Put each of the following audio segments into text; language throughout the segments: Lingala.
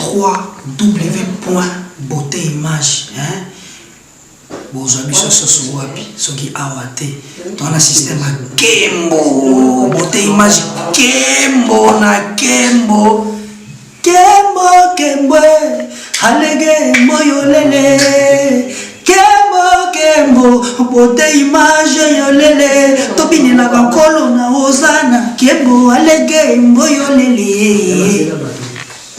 www.beautéimage. Bozabi soso wapi soki awate ton système à Kembo beauté image Kembo na Kembo halege moyolele Kembo beauté image yolele tobini na bankolo na ozana Kembo halege moyolele.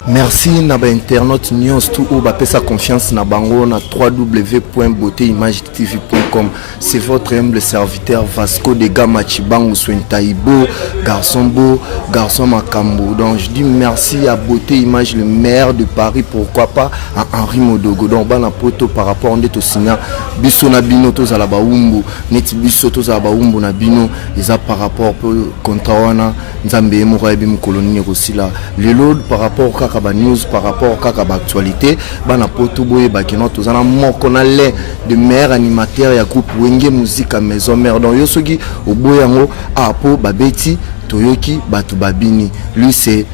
Merci Naba Internet News tout ou sa confiance na bango na www.beautéimagetv.com. C'est votre humble serviteur Vasco de Gama Chibangu Swentaibo, garçon beau, garçon makambo. Donc je dis merci à Beauté Image, le maire de Paris, pourquoi pas à Henri Modogo. Donc bana poto par rapport à to signa biso na bino to za la baumbu, neti biso to za baumbu na bino, eza par rapport au contrat wana nzambe mo ra bim colonie aussi là. Le lot par rapport au news par rapport à la actualité bana poto boye bakino tozana moko na le de meilleur animateur ya groupe Wenge musique à maison mère donc yosoki oboyango apo babeti toyoki batu babini lui c'est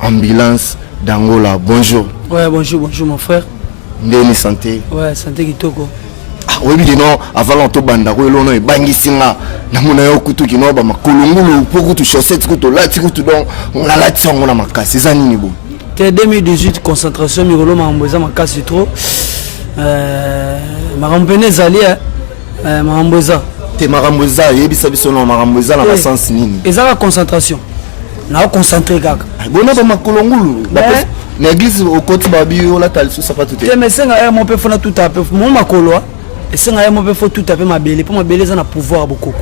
ambulance d'Angola. Bonjour. Ouais, bonjour mon frère. Ndeni santé. Ouais, santé kitoko. Ah oui non avant l'anto banda ko elono e bangisinga na mona yo kutu kino ba makolongolo poko tu chaussette kutu lati kutu donc on la lati on na makasi za nini bo. 2018 concentration Mirolo Maramboza makasi trop Marambene zali Maramboza te Maramboza yebisa biso no Maramboza na sens nini ezala concentration na concentré kaka bona ba makolongulu na église au côté babi o la taliso sapato te mais senga mon pe fona tout à peu mon makolo et senga mon pe faut tout à peu mabele pour mabele za na pouvoir bokoko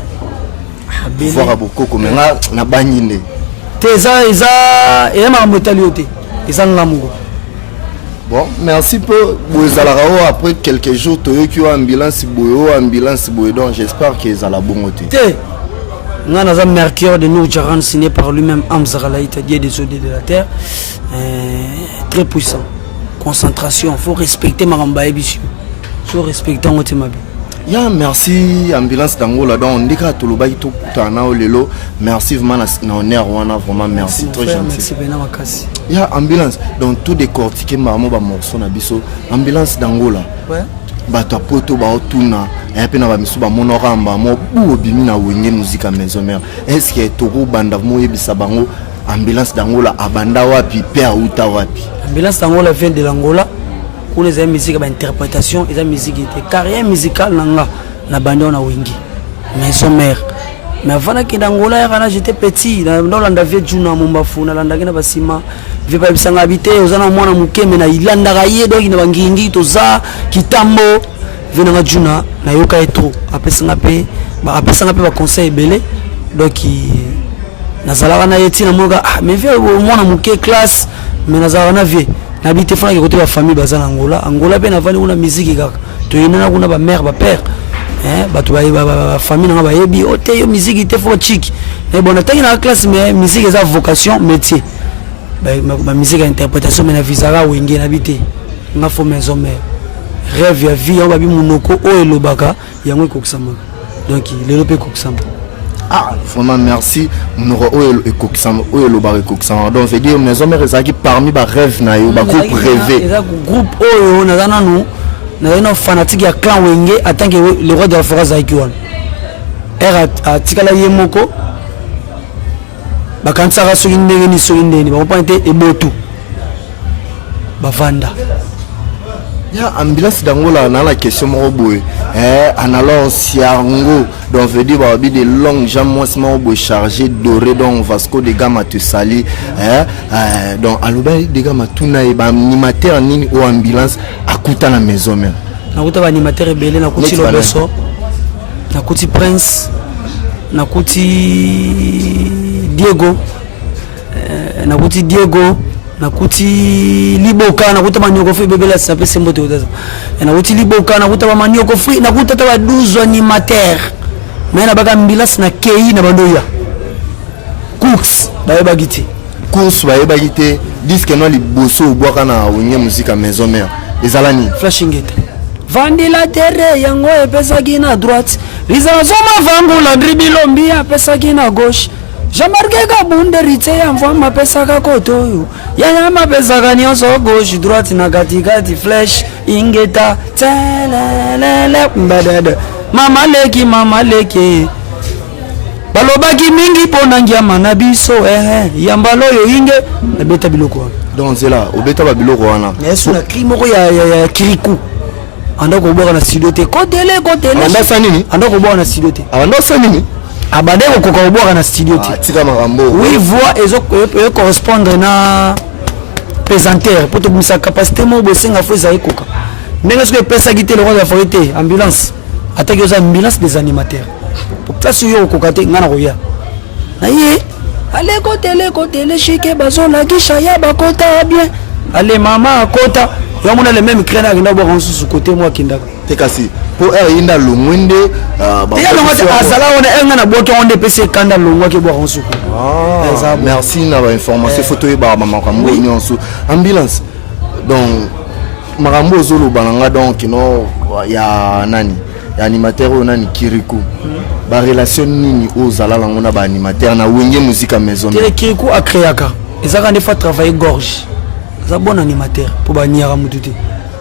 pouvoir bokoko mais na banyinde teza eza et marambotaliote. Bon, merci pour vous après quelques jours tu as ambulance boyo donc j'espère que ça la bonne côté. Nous avons Mercure de Nour Jaran signé par lui-même Amzaralaïta Dieu des eaux de la terre. Très puissant. Concentration, faut respecter Maramba Ebisu. Faut respecter Ngotemabi. Ya merci ambulance d'Angola donc on dit que tout le bail tout tana lelo merci vraiment na honneur wana vraiment merci très gentil. Merci bena makasi. Ya ambulance donc tout décortiquer mamo ba morceau na biso ambulance d'Angola. Ouais. Bato poto ba otuna et puis na ba misu ba monoramba mo bu obimi na Wenge musique à maison mère. Est-ce que toko banda mo yebisa bango ambulance d'Angola abanda wapi pe auta wapi? Ambulance d'Angola vient de l'Angola. Pour les musiques d'interprétation et la musique était carrière musicale na bande na Wenge maison mère mais avant que d'Angola j'étais petit dans l'anda vieux juna mombafu na landa na basima vieux pas bisanga habité ozana mwana mukeme na ilanda raye donc na bangingi toza kitambo vieux na juna na yoka etro apesanga pe ba conseil belé donc nazala na yeti na moga mais vieux mwana muke classe mais nazala na vieux n'habite fana côté la famille bazana Angola ben avant una musique kaka to yena kuna ba mère ba père batu ba famille na ba yebi ote yo musique te fo chic et bon atangi na classe mais musique eza vocation métier ba musique interprétation mais na visara Wenge n'habite na fo maison mère rêve ya vie on ba bi munoko o elobaka yango kokisama donc lelo pe kokisama. Ah, vraiment merci. Nous avons donc je veux dire maison mère qui parmi les rêves na yo ba groupe rêvé. Groupe oyo na zana nous na fanatique ya clan Wenge attend que le roi de la forêt zaiki wana. Era atikala yemoko ba kansaka so indeni ba pante ebotu. Ba vanda. Ya ambulance d'Angola na la question moboye en alors siango donc veut dire ba bi de longues jambes moi chargé doré donc Vasco de Gama te sali donc aloba de Gama tuna e ba animateur nini ou ambulance akuta na maison même na kuta ba animateur ebele na kuti lobeso na kuti Prince na kuti Diego na kuti Diego na kuti liboka na kuta manyoko fui bebela sape sembo te otaza na kuti liboka na kuta manyoko fui na kuta ta 12 animateur mais na baka ambulance na kei na bandoya course ba bagiti disque no liboso boka na Wenge musique à maison mère ezalani flashing it vandi la terre yango epesa ki na droite rizazoma vangu la dribilombi apesa ki na gauche Jean-Marc Kabunde rite ya mvua mapesaka koto yanya mapesaka nyonso gauche droite na katikati flash ingeta telelele mbadada mama leki balobaki mingi pona ngiama na biso yambalo yo inge na beta biloko donc c'est là obeta ba biloko wana yesu na krimo ya kiriku anda ko boka na studio te kotele anda sa nini anda ko boka na studio te anda sa nini abade ko koka boka na studio te tika makambo oui voix ezo correspondre na présentateur pour te sa capacité mo bosenga fo za ekoka ndenge ce que pesa gite le roi de forité ambulance attaque aux ambulances des animateurs pour place yo koka te ngana roya na ye ale kotele chike bazola kisha ya bakota bien ale mama akota yo mona le même crâne akenda bo sous côté moi kindaka te kasi pour inda longwende ya longwate azala on enga na boto on depese kanda longwa ke bo sous merci na ba information photo e ba mama kambo nyonso ambulance donc makambo zolo bananga donc no ya nani ya animateur o nani Kirikou ba relation nini ozala lango na ba animateur na wenge musique à maison Kirikou a créaka ezaka ndefa travailler gorge za bon animateur pour ba niara mututi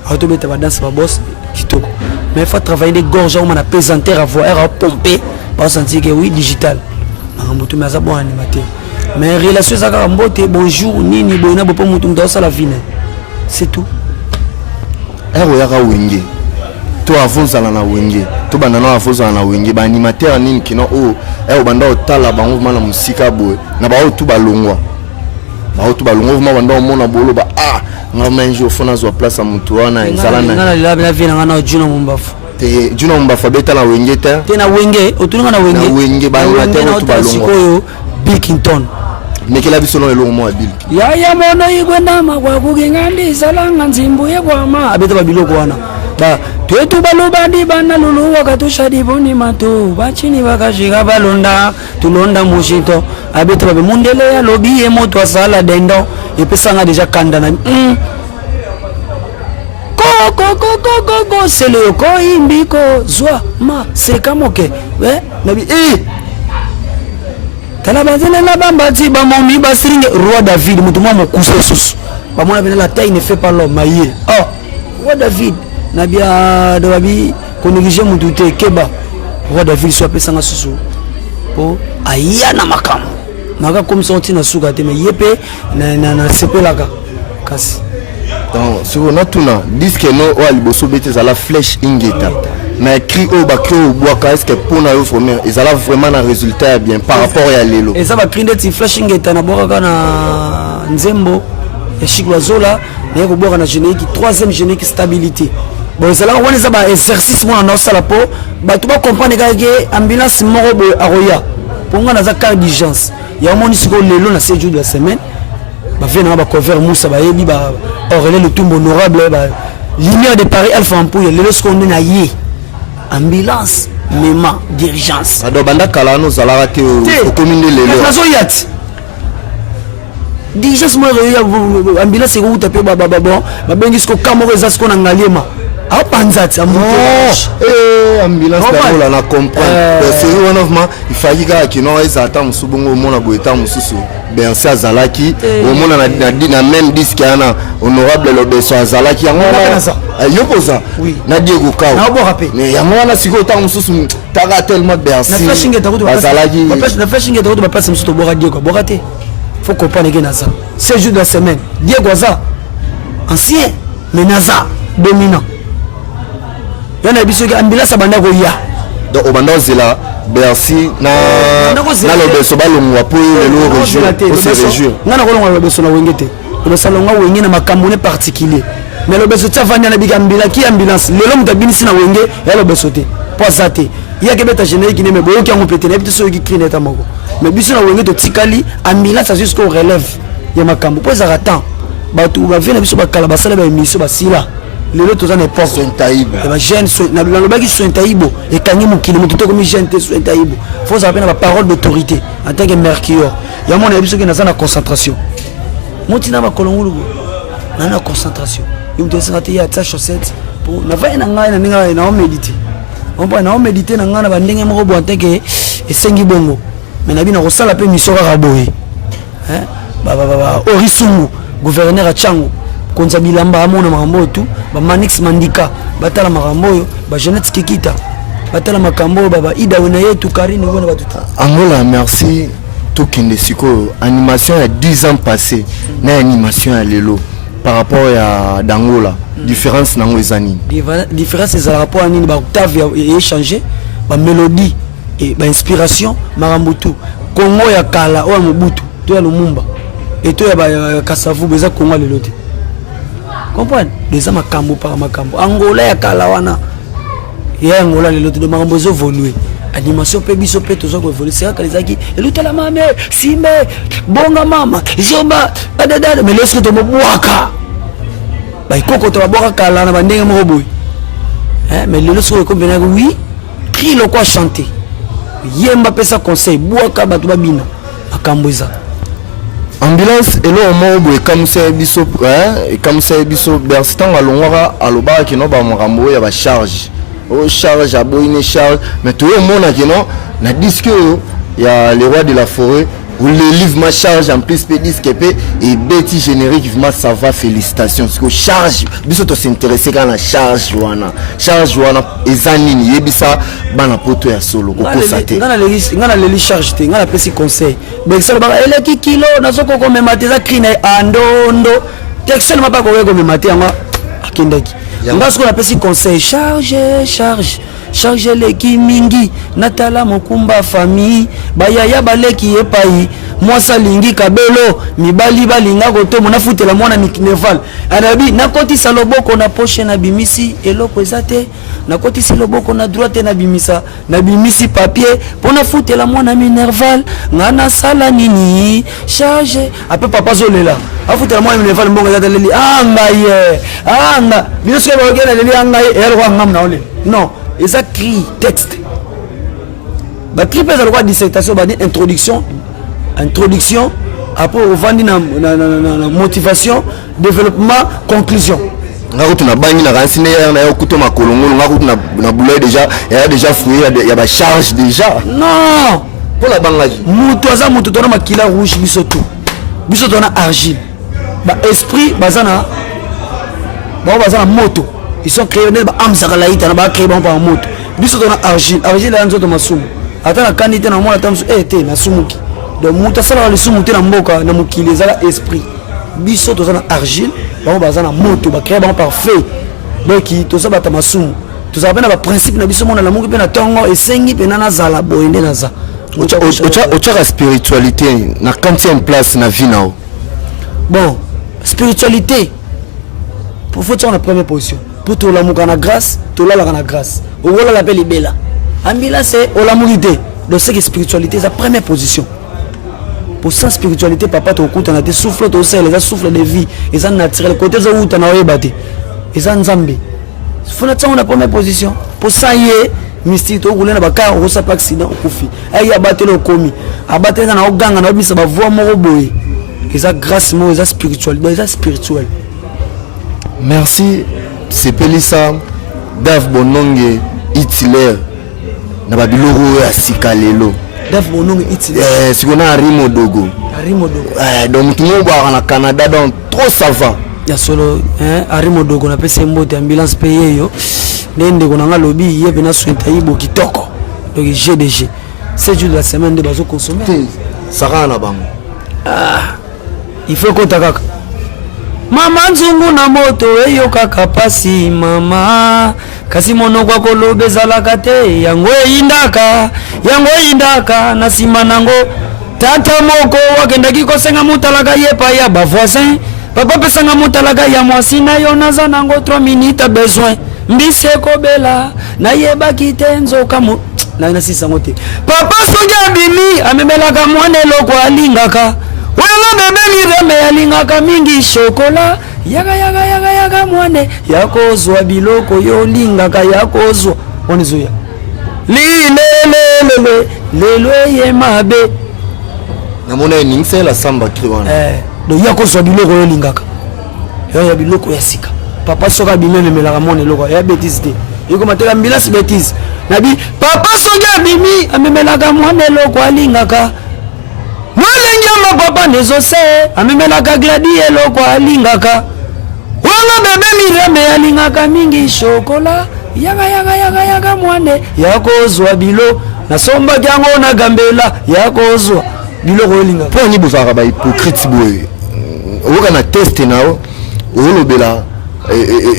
auto beta ba danse ba boss kitoko mais faut travailler des gorges on a pesanteur à voix à pomper pour sentir que oui digital mutu mais za bon animateur mais relation zaka mbote bonjour nini bona bo mutu ndo sala vine c'est tout ero yaka wenge to avozala na wenge to bandana avozala na wenge ba animateur nini kino o ero banda otala bango mana musika boy na ba otu balongwa ba otu balongwa vuma banda omona bolo ba ngama njo fona zo place a mutu wana ezala na ngana la vina ngana Juno Mumbafu te Juno Mumbafu beta na wenge te na wenge otunga na wenge ba animateur otu balongwa Bikington nekela biso no elongo mo abil ya mono igwenda magwa kugingandi salanga nzimbu ye kwama abeta babiloko wana ba twetu balobandi bana lulu wakatusha diboni mato bachini bakashika balonda tulonda mushito abeta babe mundele ya lobi e moto asala dendo epesanga deja kanda na ko sele ko imbiko zwa ma sekamoke nabi tala bazele la bambati ba momi basiringe roi David mutu mwa mokuse susu ba mona bena la taille ne fait pas l'homme maye roi David na bia de babi ko négliger mutu te keba roi David soit pesanga susu po aya na makam naka comme sorti na suka te me yepe na sepelaka kasi donc sur natuna disque no o aliboso bete za la flèche ingeta mais cri au bakri au bois est-ce que pour na yo former ils allaient vraiment un résultat bien par rapport à lelo et ça va cri ndeti flèche ingeta na boka na nzembo ya Shikwazola na ko boka na générique troisième générique stabilité bon ça là on est ça exercice moi na sala po ba tu ba comprendre que ambulance moko bo aroya pour nga na za carte d'urgence ya moni siko lelo na 7 jours de la semaine ba vient na ba cover musa ba yebi ba orele le tombe honorable ba lumière de Paris Alpha Ampoule lelo siko na yé ambulance mema d'urgence ado banda kala no zala te au commune de lelo nazo yati d'urgence moi ambulance ko taper ba bon ba bengi siko kamoro za siko na ngaliema a panzati ambulance là na comprendre c'est one of ma il fallait que non ezata musubungo mona boeta mususu ben ça zalaki au mona na même disque ana honorable Lobeso azalaki yango yo poza na Diego Kao na bo rappel mais yango na siko ta mususu taka tellement bercy na flashing eta kutu bazalaki na flashing eta kutu ba passe mususu to bora Diego borate faut comprendre que naza 7 jours de la semaine Diego za ancien mais naza dominant yana biso ki ambulance banda ko ya donc obanda zela Bercy na Lobeso balongwa po lelo région pour se réjouir ngana ko longwa Lobeso na wengete Lobeso longwa wengi na makambo ne particulier mais Lobeso tavanya na biga ambulance lelo mutabinisi na wenge ya Lobeso te posate ya ke beta générique ne me boyo ki ngo pété na biso so ki crine ta moko mais biso na wenge to tikali ambulance jusqu'au relève ya makambo po za ratan ba tu ba vena biso ba kala ba sala ba émission ba sila lelo toza na époque Sointaibo ba jeune na lobaki Sointaibo et kangi mukili mututo comme jeune te Sointaibo faut savoir na parole d'autorité en tant que Mercure ya mona biso ki na za na concentration motina ba kolongulu na concentration il me dit ya ta chaussette pour na va na ngai na ninga na méditer on va na méditer na ngana ba ndenge moko bo en tant que esengi bongo mais na bina rosala pe mission kaka boye hein Orisungu gouverneur a Changu konza bilamba amona makambo tu ba Manix Mandika batala makambo yo ba Jeanette Kikita batala makambo baba Ida wena yetu Karine wona batuta Angola merci tout kende siko animation ya 10 ans passé na animation ya lelo par rapport à d'Angola différence nango ezani différence c'est rapport à nini ba octave ya échanger ba mélodie et ba inspiration makambo tu Congo ya kala o Mobutu to ya Lumumba et to ya ba Kasavu beza Congo lelo te comprendre déjà makambo par makambo Angola ya kala wana ya Angola lelo te de makambo zo évoluer animation pe biso pe tozo ko évoluer c'est ka lezaki eluta la mame simbe bonga mama jomba adada mais lorsque to mobwaka ba ikoko to boka kala na bandenge mo boy hein mais lelo so ko bena oui crie le quoi chanter yemba pesa conseil bwaka batu babina makambo eza ambulance elo mo boy comme ça biso hein comme ça biso berstan alongwa aloba ki no ba makambo ya ba charge o charge a boine charge mais tout le monde qui non na disque il y a le roi de la forêt ou le livre ma charge en plus pe disque et Betty générique ça va félicitations parce que charge biso to s'intéresser quand la charge wana ezanini yebisa bana poto ya solo ko constater ngana le charge te ngana pesi conseil mais ça ba ele ki kilo na soko ko mematiza crine andondo texel mapa ko ko memati anga akindaki parce qu'on appelle conseil charge les kimingi natala mokumba famille bayaya baleki epai mwasa lingi kabelo mibali balinga koto mona futela mwana mikneval anabi nakoti saloboko na poche na bimisi eloko ezate nakoti saloboko na droite na bimisi papier pona futela mwana minerval ngana sala nini charge ape papa zolela afutela mwana minerval mbongo ezate leli anga bien sûr ba okena leli anga erwa ngam na ole non et ça crie texte ba crie pesa quoi dissertation ba introduction après on va dire motivation développement conclusion ngako tuna bangi na rancine na yo kuto makolongolo ngako tuna boulay déjà il y a déjà fruit il y a ba charge déjà non pour la bangaji muto aza muto tona makila rouge biso tona argile ba esprit bazana moto ils sont créés ba amzaka laïta na ba créé ba moto biso tona argile ya nzoto masumu ata na kanite na mwana tamsu te na sumuki donc muta sala le sumuki na mboka na mukili zala esprit biso tozana argile ba bazana moto ba créé ba parfait donc to sa bata masumu to sa bana ba principe na biso mona la muki pe na tongo esengi pe na zala boende na za ocha spiritualité na quantième place na vie nao bon spiritualité pour faut en la première position pour tout l'amour na grâce tout la grâce o wala la belle bella ambila c'est o l'amour idée de ce que spiritualité c'est la première position pour ça spiritualité papa to kuta na te souffle to sel les souffle de vie et ça naturel côté zo uta na oyebate et ça nzambe faut na tsana première position pour ça yé mystique to kulena baka o sa pa accident okufi ay abatelo komi abatela na oganga na obisa ba voix moko boye et ça grâce mo et ça spirituel merci c'est Pelissa Dave Bononge Hitler na babiloro ya sikalelo Dave Bononge Hitler sikona Arimo Dogo donc tout le monde na Canada donc trop ça va ya solo Arimo Dogo na pesa mbote ambulance paye yo ndende konanga lobi yebe na soin taibo kitoko donc GDG 7 jours de la semaine de bazo consommer ça na bango il faut qu'on kaka mama nzungu na moto eyo kaka pasi mama kasi monoko kolobezalaka te yango indaka na sima nango tata moko wakendaki kosenga mutalaka yepa ya ba voisin papa pesanga mutalaka ya mwasi na yo naza nango 3 minutes besoin mbise kobela na yebaki te nzoka mo na sisa ngote papa songi abimi amemelaka mwana eloko alingaka wala bebe mireme alingaka mingi shokola yaga mwane yakozwa biloko yo lingaka yakozwa onizoya lelo ye mabe namona ningse la samba kriwana do yakozwa biloko yo lingaka ya biloko ya sika papa soka bimeme melaka mwana eloko ya bêtise te yiko matela mbilasi bêtise nabi papa soja bimi amemelaka mwana eloko alingaka mwalengiama papa nezose amemelaka gladi eloko alingaka wanga bebe mirame alingaka mingi shokola yaga mwane yakozwa bilo nasomba kyango na gambela yakozwa bilo kolinga po ni bozaka ba hypocrite boye oka na test nao olobela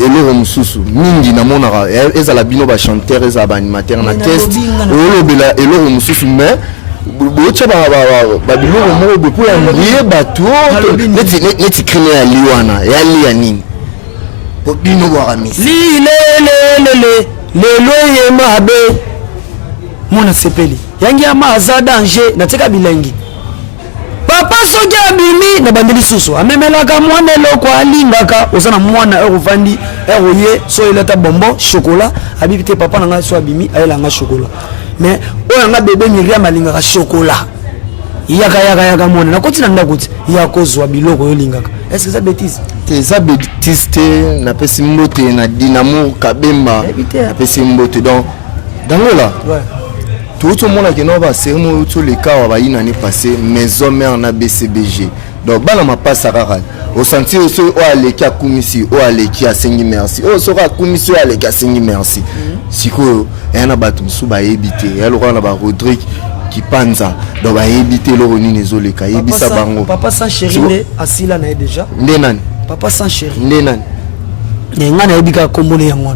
eloko mosusu mingi namonaka ezala bino ba chanteur ezala ba animateur na test olobela eloko mosusu mais bocha ba biloko moko boye po ya mbie bato neti crime ya liwana ya lia nini po bino bwakamisi lelo ye mabe mona sepeli yangi ama aza danger natika bilengi papa soki abimi na bandeli susu amemelaka mwana eloko alingaka osana mwana erovandi eroye so elata bombo chocolat abibi te papa nanga so abimi ayelanga chocolat mais oyo nga bebe Miriam alingaka chocolat yaka mwana nakoti na ndakuti yakozwa biloko yolingaka est-ce que ça bêtise eza bêtise te napesi mbote na Dinamo Kabemba napesi mbote donc dangola tout le monde a gagné va cérémonie tout les cas va y l'année passée maison mère na BCBG donc bana ma passe à rara au sentier au aller qui a commissi au aller qui a sengi merci au sera commission aller qui a sengi merci siko et na batu sou ba ebité elle aura na ba Rodrigue qui panza donc ba ebité le roni les oleka ebisa bango papa sans chéri asila na déjà ndenan papa sans chéri ndenan nenga na ebika komole yango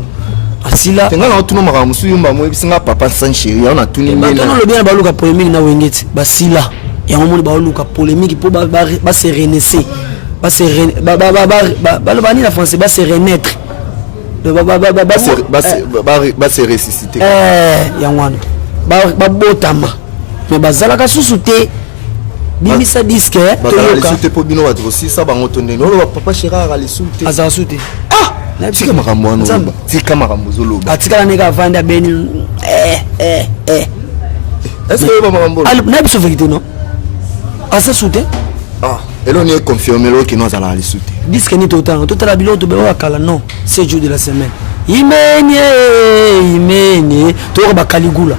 asila tenga na tuno maka musu yumba mo ebisinga papa sans chéri on tuni nena ba lo bien ba luka polémique na wengeti basila ya ngomoni ba luka polémique po ba se renaisser ba se ba lo bani la français ba se renaître ba se ressusciter ya ngwana ba botama mais bazalaka susu te bimisa disque toyoka te po bino bato aussi ça bango tonde no papa chéra ali souté azala souté na tika makambo wana ba tika makambo zoloba atika na neka vanda beni est-ce que ba makambo na biso vérité non asa souté elle on est confirmé lo que nous allons ali souté disque ni total la bilo to be wakala non 7 jours de la semaine imeni to ba kaligula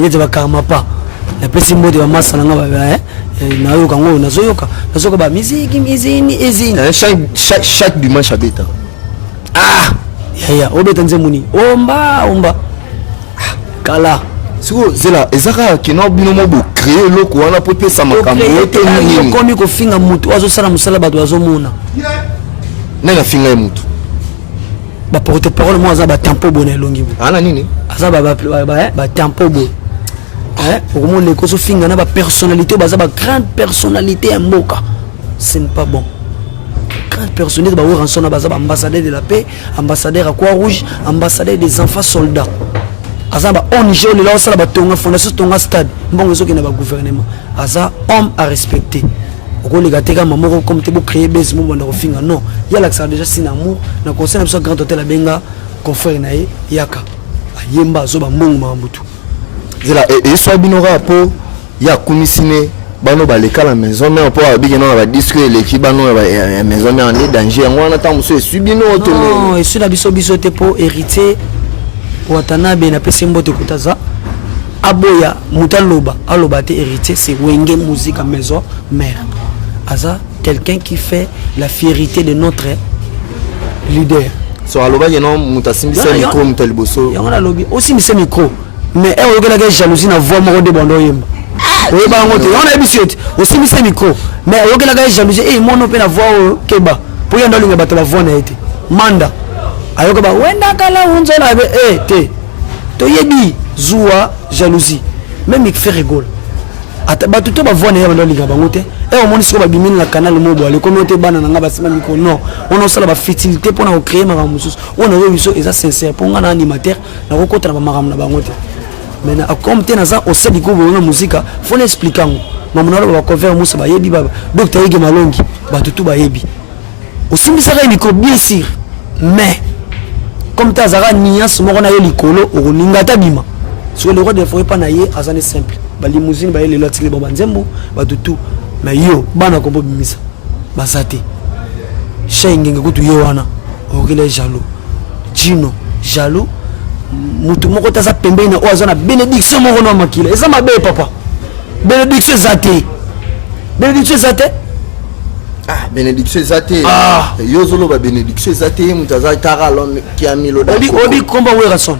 yete ba kama pa na pesi mode ba masala nga ba na yoka ngo nazoyoka ba miziki mizini ezini chaque dimanche à beta ya obeta nzemuni omba kala siko zela ezaka kino bino mo bo créer loko wana po pesa makambo yote nini komi ko finga mutu azo sala musala bato azomona nanga finga mutu ba porte parole mo aza ba tempo bonne longi bu ana nini aza ba tempo bo pour moi les causes finga na ba personnalité baza ba grande personnalité ya mboka ce n'est pas bon grande personnalité ba rançon na baza ba ambassadeur de la paix ambassadeur à Croix-Rouge ambassadeur des enfants soldats aza ba ONG le la sala ba tonga fondation tonga stade mbongo zo ke na ba gouvernement aza homme à respecter oko le gateka mamoko comme te bo créer base mo banda ko finga non ya la ça déjà sin amour na conseil na grand hôtel la benga confrère na ye yaka ayemba zo ba mbongo mambutu zela et soit binora po ya komisine bano ba leka la maison mais po abiki na ba disque l'équipe bano ba maison mais en danger ngwana ta muso subino to non et sur la biso te po héritier Watanabe na pesi mbote kutaza aboya mutaloba aloba te héritier c'est wenge musique à maison mère aza quelqu'un qui fait la fierté de notre leader so aloba yeno mutasimbi se micro mutaliboso yona lobi aussi mi se micro mais e ogela ke jalousie na voix moko de bondo yemba oye ba ngote yona ebisiete aussi mi se micro mais ogela ke jalousie mono pe na voix keba po yanda linga bato la voix na été manda ayoka ba wenda kala unzola be te to yebi zuwa jalousie même il fait rigole ata ba tuto ba voix na yaba linga bango te au moni siko ba bimini na canal mobo ale comme te bana nga ba sima micro non on a sala ba fertilité pour na créer makambo mususu on a yo eza sincère pour nga na animateur na ko kota na ba makambo na bango te mais na comme te na za o sedi ko bo na musique faut l'expliquer ngo mamuna ba cover musa ba yebi baba docteur Yige Malongi ba tutu ba yebi aussi misaka micro bien sûr mais comme tazara niance moko na yo likolo olinga tabima so le roi de forêt pas na ye azane simple ba limousine ba yele lotile ba nzembo ba tutu mais yo bana ko bimisa basate shenge ngutu yo wana okile jaloux Gino jaloux mutu moko taza pembeni na oyo na bénédiction moko na makila eza mabe papa bénédiction zate ah bénédiction zate yozolo ba bénédiction zate mutaza taralo kiamilo da obi komba werason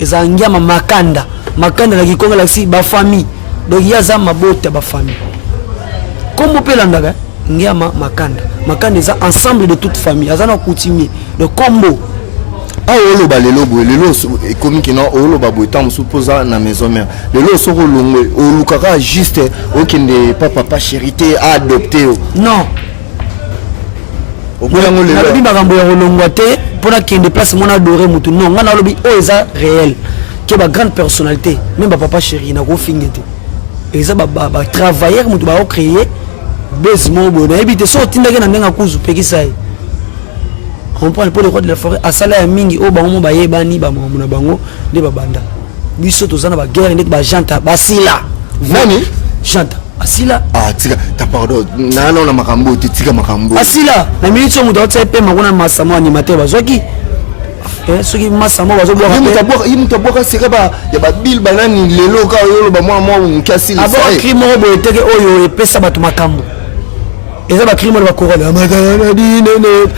eza ngiama makanda na kikonga la si ba famille donc yaza mabota ba famille kombo pelandaka ngiama makanda eza ensemble de toute famille azana coutumier de combo oloba lelo ekomi kina oloba boye ntango mosusu mpoza na maison mère lelo soko olongwe olukaka juste okende papa chérité aadopte o non okoyango lelo nalobi makambo ya kolongwa te mpona kende place mona adore mutu non nga nalobi oyo eza réel ke bagrande personnalité même bapapa chéri nakofinge te eza batravailleur mutu baocréer base moko boye nayebi te so otindaki na ndenge akuzu pekisa ye comprendre pour le roi de la forêt asala ya mingi o bango bayebani bamamu na bango nde babanda biso tozana ba guerre nde ba janta basila nani janta asila tika ta pardon na makambo tika makambo asila na minute mutu otsa pe makona masamo animateur bazwaki soki masamo bazobwa yimutabwaka seka ya babil banani lelo ka yolo bamwa nkasila abo crime moko boye teke oyo epesa bato makambo eza bacrime ba corona amatana dinene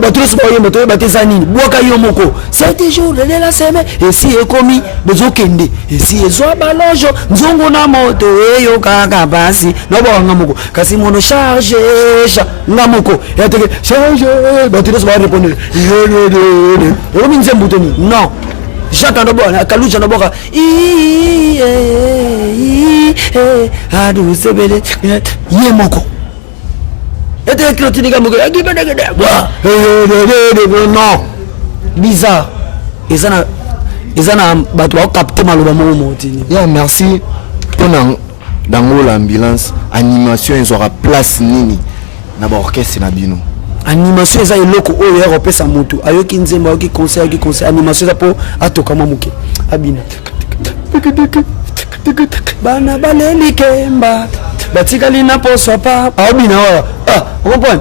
batros ba yemba to bateza nini bwaka yo moko c'était jour de la semaine et si ekomi bozokende et si ezwa balojo nzongo na moto eyo kaka basi no ba ngamoko kasi mono charge ngamoko ya teke charge batros ba répondre yo minze mbutoni non j'attends bon kaluja no boka adu sebele yemoko non bizarre ezana bato bakapte maloba moko motini ya merci mpona dango l'ambulance animation ezwaka place nini na baorchestre na bino animation eza eloko oyo ya kopesa motu ayoki nzembo ayoki conseil animation eza mpo atokama moke abina bana baleli kemba batikali na poso pa aobina wala comprendre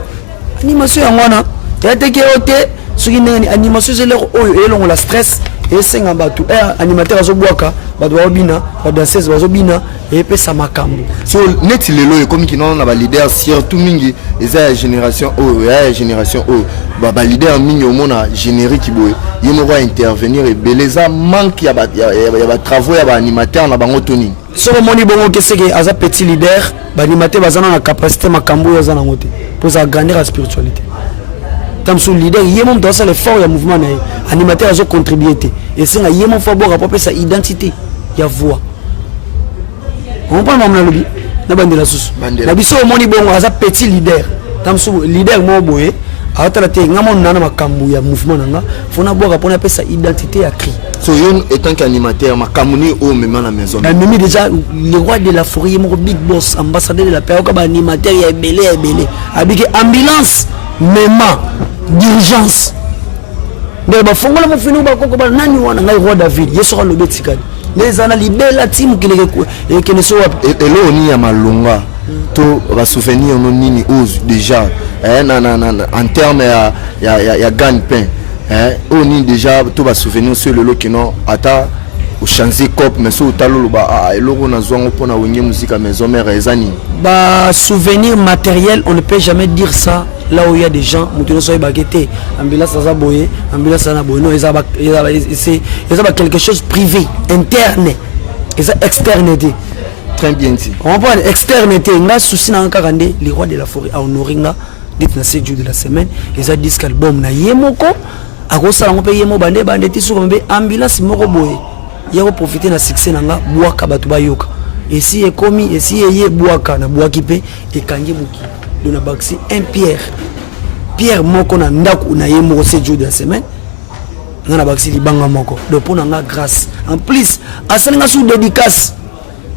animation ya ngwana ya teke ote soki ndenge animation zeleko oyo elongo la stress esenga bato animateur azobwaka bato baobina badanseuse bazobina epesa makambo so neti lelo ekomi kino na baleader surtout mingi eza ya génération oyo baleader mingi omona générique boye ye moko intervenir ebele eza manque ya batravaux ya baanimateur na bango to nini soko moni bongo keseke aza petit leader baanimateur baza na capacité makambo oyo aza nango te mpo za grandir la spiritualité tamsu leader ye moom dans l'effort ya mouvement na ye animateur azo contribuer te esenga ye moom fa boka po pesa identité ya voix on prend mam na lobi na bandela susu na biso moni bongo aza petit leader tamsu leader mo boye atala te ngamo nana makambo ya mouvement nanga fona boka pona pesa identité ya cri so yon étant qu'animateur makambo ni o même na maison na mimi déjà le roi de la forêt mon big boss ambassadeur de la paix ka ba animateur ya ebele abiki ambulance mema d'urgence de ba fongola mo finu ba koko ba nani wana ngai roi David yeso ka lobetikali les ana libela team kene so elo ni ya malonga to ba souvenir no nini ose déjà en terme ya gagne-pain oni déjà to ba souvenir sur le lokino ata au changer cop mais so talolo ba eloko na zwango pona wenge musique à maison mère ezani ba souvenir matériel on ne peut jamais dire ça là où il y a des gens mutuno so bagete ambulance za boye ambulance na boye non c'est quelque chose privé interne et ça externe très bien dit on parle externe nga souci na kakande les rois de la forêt à honoringa dit na 7 jours de la semaine et ça disque album na yemoko akosala ngo pe yemo bande ti suko mbe ambulance moko boye yako profiter na succès nanga bwaka batu bayoka esi ekomi esi ye bwaka na bwaki pe ekangi muki dona baxi un pierre moko na ndaku na ye moko 7 jours de la semaine ngana baxi libanga moko do pona nga grâce en plus asalinga sous dédicace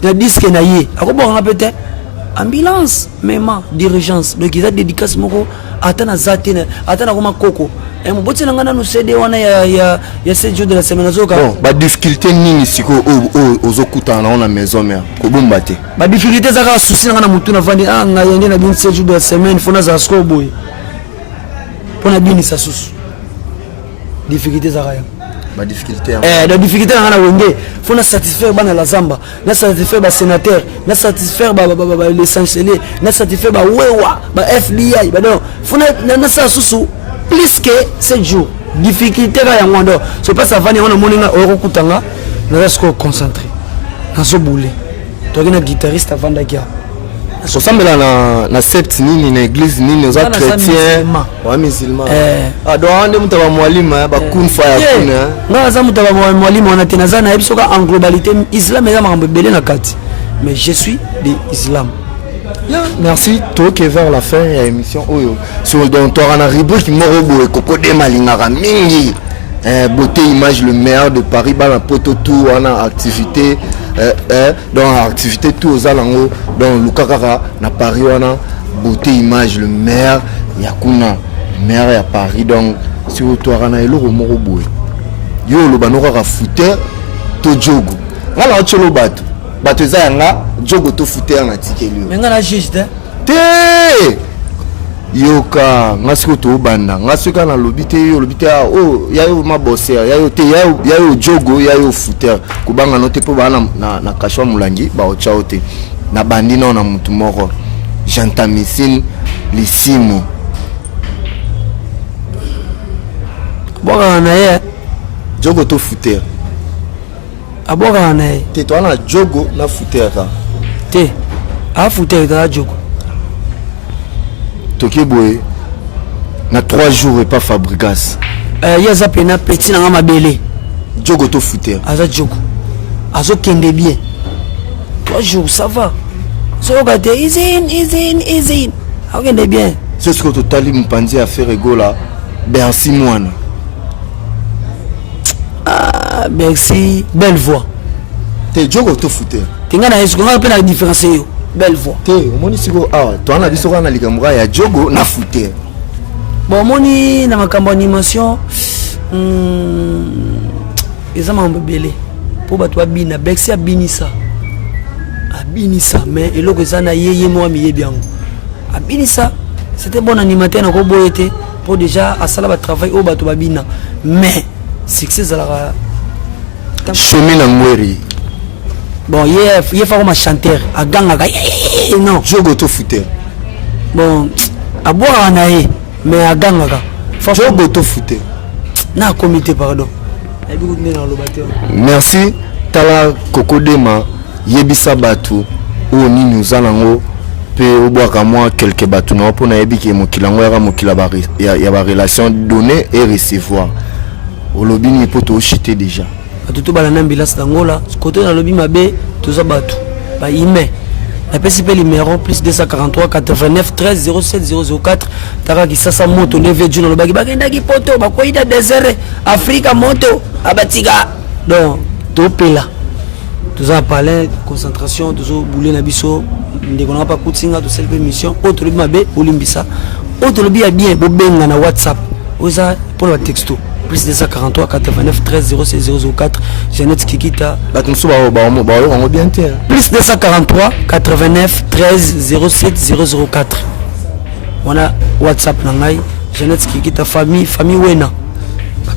na disque na ye akoboka nga peut-être ambulance mema d'urgence donc ils a dédicace moko atana zatena atana koma koko et mon botti nangana no CD wana ya 7 jours de la semaine azoka bon ba difficulté nini siko ozokuta na ona maison mère ko bomba te ba difficulté zaka souci nangana mutu na vandi nga yende na bin 7 jours de la semaine fona za sko boy pona bini sa susu difficulté zaka ya ba difficulté la difficulté na wenge faut na satisfaire bana la zamba na satisfaire ba sénateur na satisfaire ba les chancelier na satisfaire ba wewa ba FBI ba non faut na ça susu plus que 7 jours difficulté ka ya ngondo so pas savani on moninga oro kutanga na reste concentré na so boule to na guitariste avanda kia osambela na sept nini na église nini oza chrétien wa musulman adoande muta ba mwalima ba kunfa ya kuna nga za muta ba mwalima wana tena za na ebisoka en globalité islam eza makambo belé na kati mais je suis de islam. Merci toke vers la fin ya émission oyo sur donc toi na rubrique morobo ekoko de malingaka mingi beauté image le maire de Paris ba na poto tout wana activité dans activité tout aux alango dans lukakaka na Paris wana beauté image le maire ya kuna maire ya Paris donc si toi na eloko morobo yo lo banoko ka footer to jogo ngala cholo bato za yanga jogo to footer na tikeli menga na juste te yoka ngasiko to banda ngasika na lobité yo lobité oh yayo mabosser yayo te yayo jogo yayo footer kubanga note po bana na kashwa mulangi ba ochao te na bandi na mutu moko jantamissine lisimo boka na ye jogo to footer aboka na ye te to na jogo na footer ka te a footer ta jogo toki boye na 3 jours et pas Fabregas yaza pena petit na mabele jogo to footer aza jogo azo kende bien 3 jours ça va so gade izin akende bien c'est ce que totali mpanzi a fait rigola Bercy Moine Bercy belle voix te jogo to footer tinga na yesu nga pena différence yo belle voix te omoni siko to ana biso kana likamura ya jogo na footer bon moni na makambo animation eza mambo belé po bato abina Bercy abinisa mais eloko eza na yeye mo amiye bien abinisa c'était bon animateur na ko boyete pour déjà asala ba travail au bato babina mais succès zalaka chemin na ngweri bon il faut comme chanteur aganga non jogo to footer bon aboa na ye mais aganga jogo to footer na comité pardon merci tala kokodema yebisa batu o nini uzanango pe obwaka moi quelques batu na pona yebiki mokilango ya mokila ya ba relation donner et recevoir olobini poto chité déjà batu bala na ambulance d'Angola côté na lobi mabe toza batu ba ime la PCP numéro plus 243 89 13 07 004 taka kisasa moto neve juno lobaki bakenda ki poto bakoida désert Afrika moto abatika donc topela toza parler concentration tozo boulé na biso ndeko na pa kutinga to selbe mission autre lobi mabe olimbisa autre lobi ya bien bobenga na WhatsApp oza pour le texto plus 243 89 13 07 004 Jeannette Kikita batumsu ba bien te plus 243 89 13 07 004 wana WhatsApp na ngai Jeannette Kikita famille wena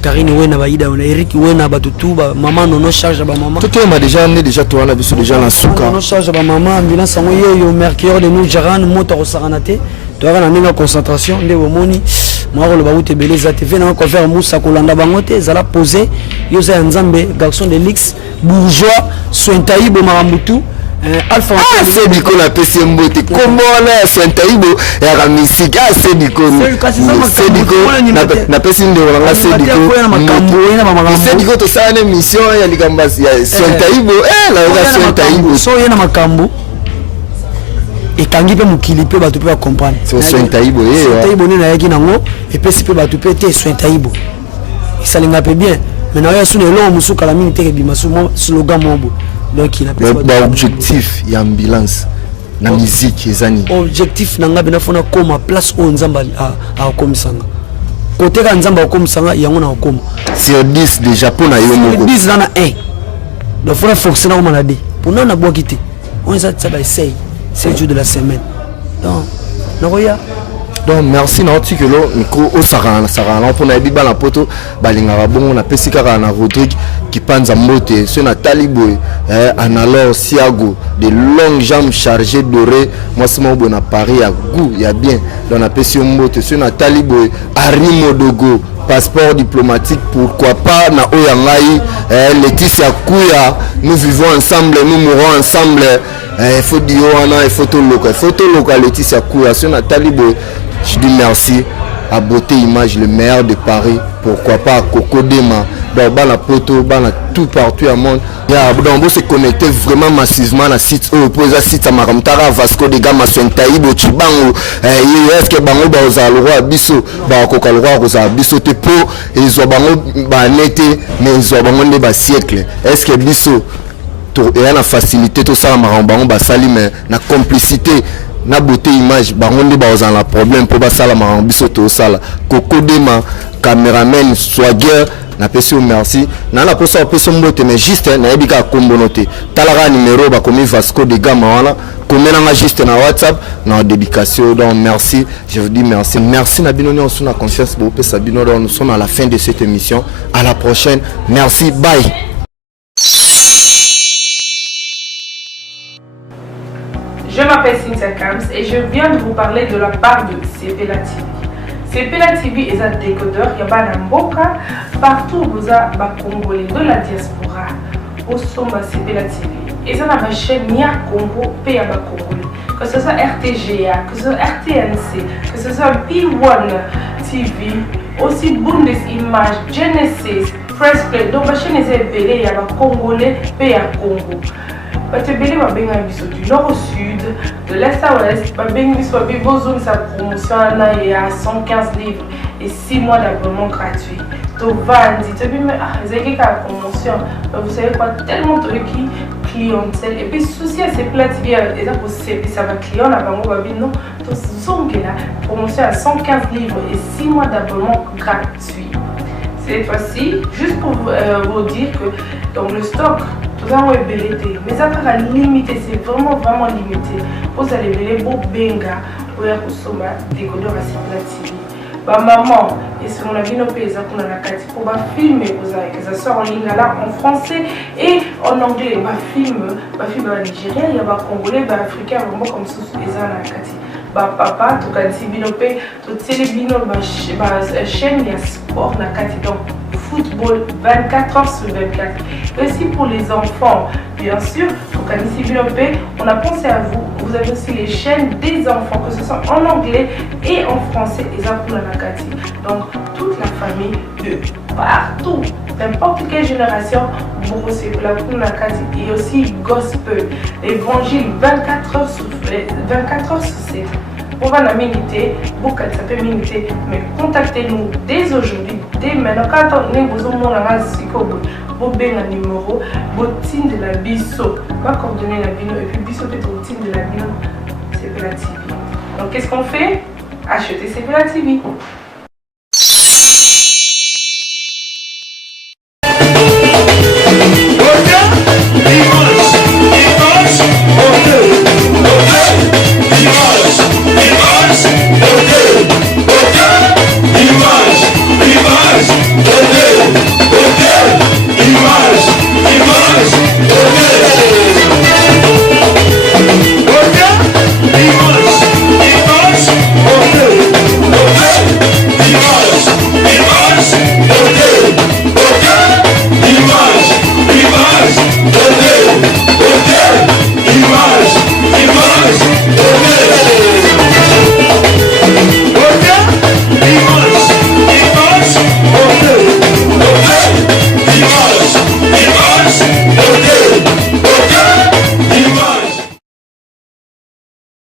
Karine wena baida on Eric wena batutu ba maman nono charge ba maman tout est déjà amené déjà toi na biso déjà na suka nono charge ba maman ambulance ngo yo mercure de nous jaran moto rosaranate to na ninga concentration nde bomoni mwako loba ute beleza TV na ko faire musa kolanda bangote zala poser yo za nzambe garçon de lix bourgeois sointaibo marambutu Alpha c'est du coup la PC mbote comment là Sointaibo ya la musique c'est du coup na PC ndo la c'est du coup c'est du coup to ça une émission ya likambasi ya Sointaibo la Sointaibo so yena makambo ekangi pe mokili pe bato pe ba comprendre c'est Sointaibo Sointaibo ne na yaki nango et pe si pe bato pe te Sointaibo isalinga pe bien mais na ya sune lo musuka la mini te bimasu slogan mobo donc il a pas objectif ya ambulance na musique ezani objectif nanga bena fona koma place o nzamba a komisanga côté ka nzamba a komisanga yango na okoma sur 10 de Japon na yo moko 10 na 1 donc fona fonctionner comme on a dit pour nous na boakité on ça ba essaye 7 jours de la semaine donc nakoya Donc merci Nanti que l'on micro au Sarana pour na biba la poto balinga bon on a pesika na Rodrigue qui panza moté sur Nathalie Boy alors Siago de longues jambes chargées dorées moi c'est mon bon à Paris à goût il y a bien dans la pession moté sur Nathalie Boy Arimo Dogo passeport diplomatique pourquoi pas na Oyangai Laetitia Kouya nous vivons ensemble nous mourrons ensemble il faut dire il faut tout local Laetitia Kouya sur Nathalie Boy. Je dis merci à Beauté Image, le maire de Paris, pourquoi pas à Coco Dema, dans la poto, dans tout partout au monde. Donc on se connecter vraiment massivement à site opposé à site à Maramtara, Vasco de Gama, Taïbo, Chibango, est-ce que Bango Baoza le roi Bisso, Bakoka le roi Rosa Bisso te po, ils ont Bango Banete, mais ils ont Bango de siècle. Est-ce que Bisso, il y a la facilité, tout ça, Marambango Basali, mais la complicité. Na Beauté Image bangonde ba la problème pour basala marambiso to sala Coco Dema caméraman swagger na pesi merci na la posa peso mbote mais juste na ebika kombonote talara numéro ba komi Vasco de Gama wana komena juste na WhatsApp na dédication donc merci je vous dis merci na binoni on suna confiance bo pesa bino nous sommes à la fin de cette émission à la prochaine merci bye. Je m'appelle Cynthia Kams et je viens de vous parler de la part de Sepela TV. Sepela TV est un décodeur, il y a un mboka, partout vous avez des Congolais de la diaspora. Au sommet Sepela TV. Et ça ma chaîne Nia Congo, pays à Congolais. Que ce soit RTGA, que ce soit RTNC, que ce soit P1 TV, aussi Bundesimage, Genesis, Press Play. Donc ma chaîne est appelée, il y a des Congolais, pays à Congo. Batebele babenga biso du nord au sud, de l'est à l'ouest, babenga biso besoin sa promotion il y a 115 livres et 6 mois d'abonnement gratuit. To vandi, to bime zeki ka promotion. Vous savez quoi, tellement de clientèle et puis souci à ces plates bien et ça pour ça va client na bango babino to zongela promotion à 115 livres et 6 mois d'abonnement gratuit. Cette fois-ci, juste pour vous dire que donc le stock tout ça est belleté, mais ça va limiter, c'est vraiment limité. Vous allez belleter pour benga pour y consommer décodeur à Sepela TV. Bah maman, et si on a vu nos pays pour la carte pour filmer vous avez que ça sort en ligne là en français et en anglais. Bah film en Nigeria, il y a des Congolais, des Africains vraiment comme ça les gens la carte. Bah papa, tout cas si binope, tout télébino, bah chaîne il y a sport la carte donc football 24 heures sur 24. Et aussi pour les enfants, bien sûr, au Canisi Bilopé, on a pensé à vous. Vous avez aussi les chaînes des enfants, que ce soit en anglais et en français, et ça pour la Nakati. Donc, toute la famille de partout, n'importe quelle génération, vous recevez la Nakati et aussi gospel, l'évangile 24 heures sur 7. On va la miniter, beaucoup ça peut miniter, mais contactez-nous dès aujourd'hui, dès maintenant. Quand on est besoin de vous avez un numéro, vous de la biso, va coordonner la bino et puis biso peut être de la bino, Sepela TV. Donc qu'est-ce qu'on fait? Acheter Sepela TV.